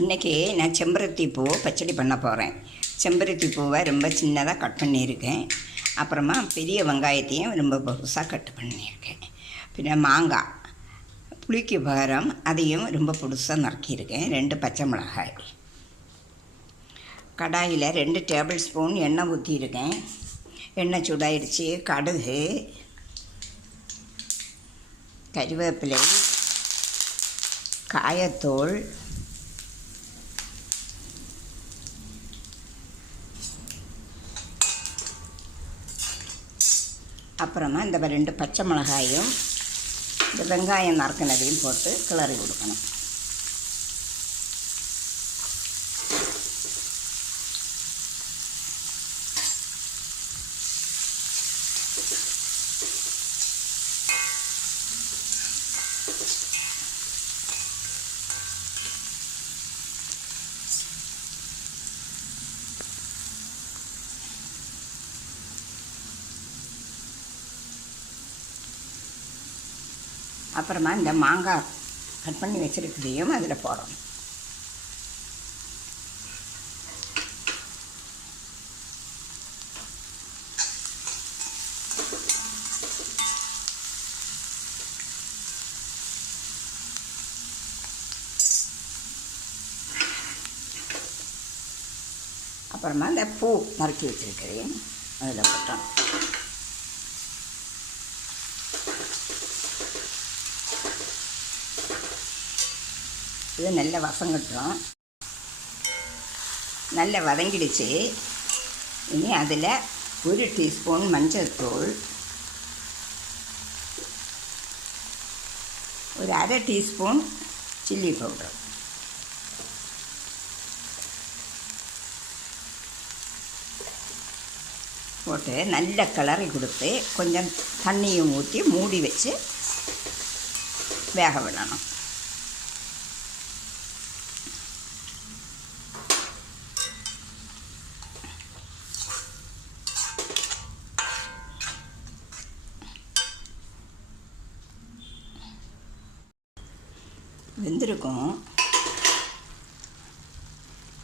இன்றைக்கி நான் செம்பருத்தி பூ பச்சடி பண்ண போகிறேன். செம்பருத்தி பூவை ரொம்ப சின்னதாக கட் பண்ணியிருக்கேன். அப்புறமா பெரிய வெங்காயத்தையும் ரொம்ப பொருசாக கட் பண்ணியிருக்கேன். பின்ன மாங்காய் புளிக்கு பகரம் அதையும் ரொம்ப பொடுசாக நறுக்கியிருக்கேன். 2 பச்சை மிளகாய். கடாயில் 2 டேபிள் ஸ்பூன் எண்ணெய் ஊற்றியிருக்கேன். எண்ணெய் சூடாயிடுச்சு. கடுகு, கறிவேப்பிலை, காயத்தூள், அப்புறமா இந்த 2 பச்சை மிளகாயும் இந்த வெங்காயம் நறுக்கினதையும் போட்டு கிளறி கொடுக்கணும். அப்புறமா இந்த மாங்காய் கட் பண்ணி வச்சுருக்கிறதையும் அதில் போடணும். அப்புறமா இந்த பூ நறுக்கி வச்சுருக்கிறதையும் அதில் போட்டோம். இது நல்ல வசங்கட்டும். நல்ல வதங்கிடுச்சு. இனி அதில் 1 டீஸ்பூன் மஞ்சள் தூள், ஒரு 1/2 டீஸ்பூன் சில்லி பவுடர், போட்டு நல்ல கிளறி கொடுத்து கொஞ்சம் தண்ணியும் ஊற்றி மூடி வச்சு வேக விடணும். வெந்திருக்கும்.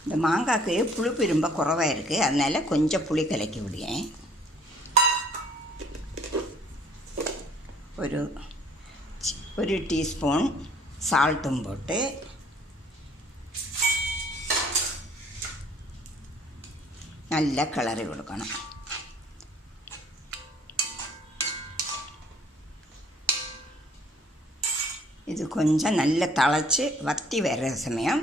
இந்த மாங்காய்க்கு புளிப்பு ரொம்ப குறைவாக இருக்குது. அதனால் கொஞ்சம் புளி கலக்கி விடுவேன். ஒரு டீஸ்பூன் சால்ட்டும் போட்டு நல்லா கிளறி கொடுக்கணும். இது கொஞ்சம் நல்லா தழைச்சி வற்றி வர்ற சமயம்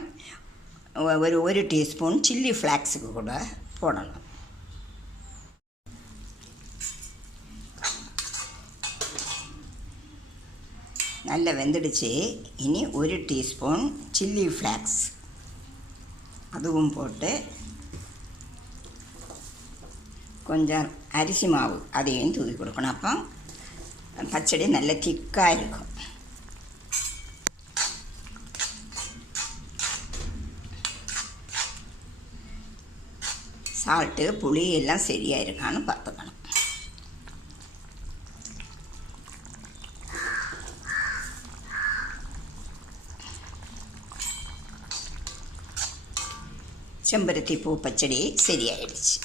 ஒரு டீஸ்பூன் சில்லி ஃப்ளாக்ஸுக்கு கூட போடணும். நல்லா வெந்துடுச்சு. இனி 1 டீஸ்பூன் சில்லி ஃப்ளாக்ஸ் அதுவும் போட்டு கொஞ்சம் அரிசி மாவு அதையும் தூவி கொடுக்கணும். அப்போ பச்சடி நல்ல திக்காக இருக்கும். சால்ட்டு புளி எல்லாம் சரியாக இருக்கான்னு பார்த்துக்கணும். செம்பருத்தி பூ பச்சடி சரியாயிடுச்சு.